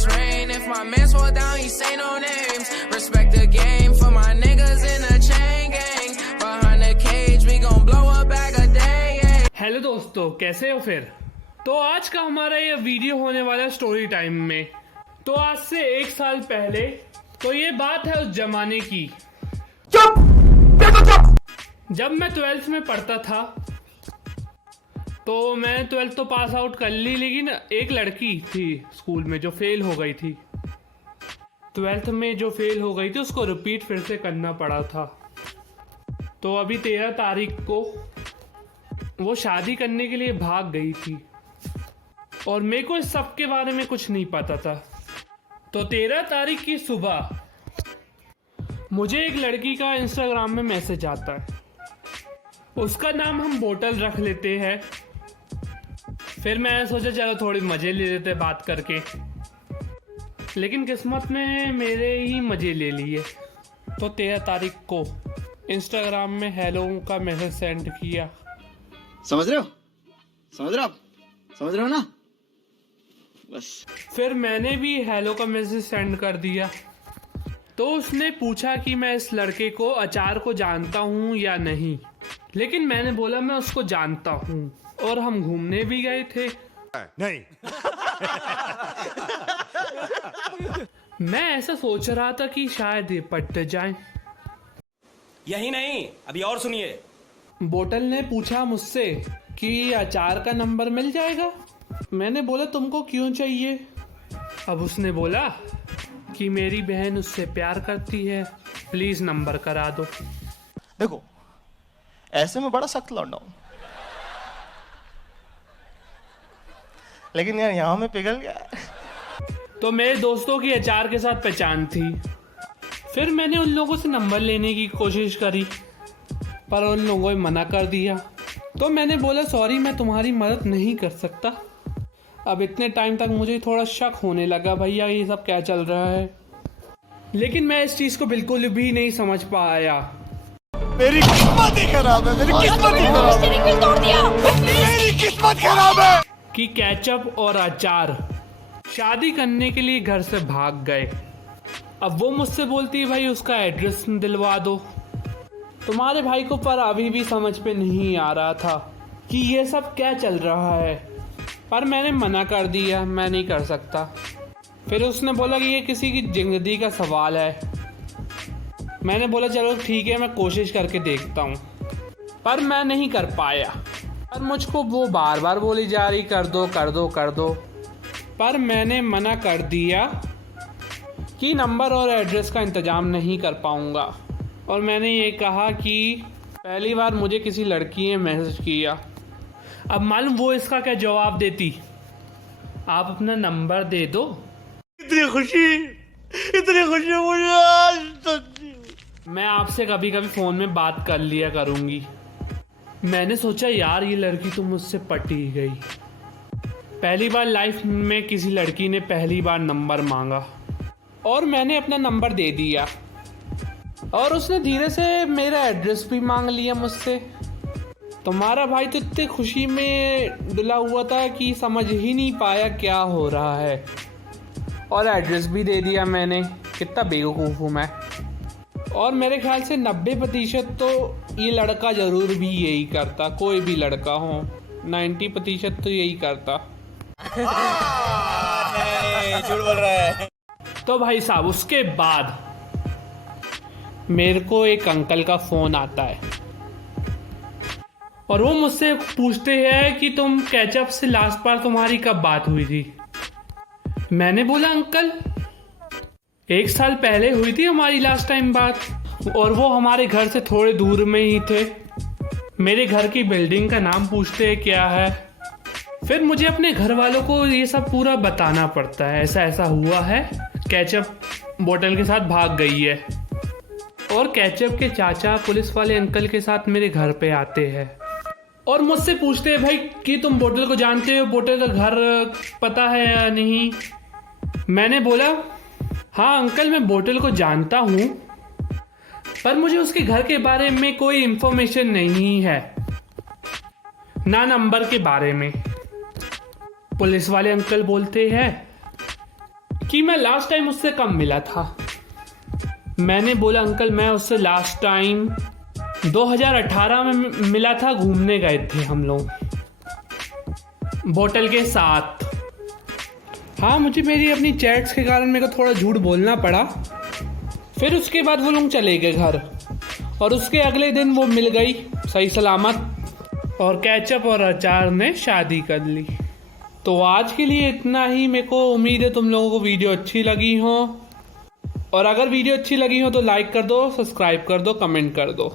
it's rain. If my mans fall down, he say no names. Respect the game for my niggas in the chain gang. Behind the cage, we gon' blow a bag a day. Hello दोस्तों, कैसे हो फिर? तो आज का हमारा ये video होने वाला है स्टोरी टाइम में। तो आज से 1 साल पहले, तो ये बात है उस जमाने की। जब मैं 12th में पढ़ता था, तो मैं 12th तो पास आउट कर ली, लेकिन एक लड़की थी स्कूल में जो फेल हो गई थी। 12th में जो फेल हो गई थी उसको रिपीट फिर से करना पड़ा था। तो अभी 13 तारीख को वो शादी करने के लिए भाग गई थी और मेरे को इस सब के बारे में कुछ नहीं पता था। तो 13 तारीख की सुबह मुझे एक लड़की का इंस्टाग्राम में मैसेज आता है। उसका नाम हम बोतल रख लेते हैं। फिर मैं सोचा चलो थोड़ी मज़े ले लेते बात करके, लेकिन किस्मत ने मेरे ही मज़े ले लिए। तो 13 तारीख को इंस्टाग्राम में हेलो का मैसेज सेंड किया। समझ रहे हो ना? बस फिर मैंने भी हेलो का मैसेज सेंड कर दिया। तो उसने पूछा कि मैं इस लड़के को अचार को जानता हूँ या नहीं, लेकिन मैंने बोला मैं उसको जानता हूँ और हम घूमने भी गए थे। नहीं। मैं ऐसा सोच रहा था कि शायद ये पट जाए। यही नहीं, अभी और सुनिए। बोतल ने पूछा मुझसे कि अचार का नंबर मिल जाएगा। मैंने बोला तुमको क्यों चाहिए? अब उसने बोला कि मेरी बहन उससे प्यार करती है, प्लीज नंबर करा दो। देखो, ऐसे में बड़ा सख्त लौंडा हूं, लेकिन यार यहाँ में पिघल गया। तो मेरे दोस्तों की अचार के साथ पहचान थी। फिर मैंने उन लोगों से नंबर लेने की कोशिश करी, पर उन लोगों ने मना कर दिया। तो मैंने बोला सॉरी, मैं तुम्हारी मदद नहीं कर सकता। अब इतने टाइम तक मुझे थोड़ा शक होने लगा, भैया ये सब क्या चल रहा है। लेकिन मैं इस चीज़ को बिल्कुल भी नहीं समझ पाया। मेरी किस्मत ही खराब है, मेरी किस्मत खराब है कि केचप और अचार शादी करने के लिए घर से भाग गए। अब वो मुझसे बोलती है भाई उसका एड्रेस दिलवा दो। तुम्हारे भाई को पर अभी भी समझ पे नहीं आ रहा था कि ये सब क्या चल रहा है, पर मैंने मना कर दिया, मैं नहीं कर सकता। फिर उसने बोला कि ये किसी की जिंदगी का सवाल है। मैंने बोला चलो ठीक है, मैं कोशिश करके देखता हूँ, पर मैं नहीं कर पाया। पर मुझको वो बार बार बोली जा रही कर दो कर दो कर दो, पर मैंने मना कर दिया कि नंबर और एड्रेस का इंतज़ाम नहीं कर पाऊँगा। और मैंने ये कहा कि पहली बार मुझे किसी लड़की ने मैसेज किया। अब मालूम वो इसका क्या जवाब देती? आप अपना नंबर दे दो। इतनी खुशी मुझे आज तक। मैं आपसे कभी कभी फ़ोन में बात कर लिया करूँगी। मैंने सोचा यार ये लड़की तो मुझसे पट ही गई। पहली बार लाइफ में किसी लड़की ने पहली बार नंबर मांगा और मैंने अपना नंबर दे दिया। और उसने धीरे से मेरा एड्रेस भी मांग लिया मुझसे। तुम्हारा भाई तो इतनी खुशी में डुला हुआ था कि समझ ही नहीं पाया क्या हो रहा है। और एड्रेस भी दे दिया मैंने। कितना बेवकूफ़ हूँ मैं। और मेरे ख्याल से 90% तो ये लड़का ज़रूर भी यही करता, कोई भी लड़का हो 90% तो यही करता। नहीं, झूठ बोल रहा है। तो भाई साहब उसके बाद मेरे को एक अंकल का फ़ोन आता है और वो मुझसे पूछते हैं कि तुम केचप से लास्ट बार तुम्हारी कब बात हुई थी? मैंने बोला अंकल 1 साल पहले हुई थी हमारी लास्ट टाइम बात, और वो हमारे घर से थोड़े दूर में ही थे। मेरे घर की बिल्डिंग का नाम पूछते हैं क्या है। फिर मुझे अपने घर वालों को ये सब पूरा बताना पड़ता है, ऐसा ऐसा हुआ है, केचप बोतल के साथ भाग गई है। और केचप के चाचा पुलिस वाले अंकल के साथ मेरे घर पे आते हैं और मुझसे पूछते हैं भाई कि तुम बोतल को जानते हो, बोतल का घर पता है या नहीं? मैंने बोला हाँ अंकल मैं बोतल को जानता हूँ, पर मुझे उसके घर के बारे में कोई इन्फॉर्मेशन नहीं है, ना नंबर के बारे में। पुलिस वाले अंकल बोलते हैं कि मैं लास्ट टाइम उससे कब मिला था। मैंने बोला अंकल मैं उससे लास्ट टाइम 2018 में मिला था, घूमने गए थे हम लोग बोतल के साथ। हाँ मुझे मेरी अपनी चैट्स के कारण मेरे को थोड़ा झूठ बोलना पड़ा। फिर उसके बाद वो लोग चले गए घर और उसके अगले दिन वो मिल गई सही सलामत और केचप और अचार ने शादी कर ली। तो आज के लिए इतना ही। मेरे को उम्मीद है तुम लोगों को वीडियो अच्छी लगी हो, और अगर वीडियो अच्छी लगी हो तो लाइक कर दो, सब्सक्राइब कर दो, कमेंट कर दो।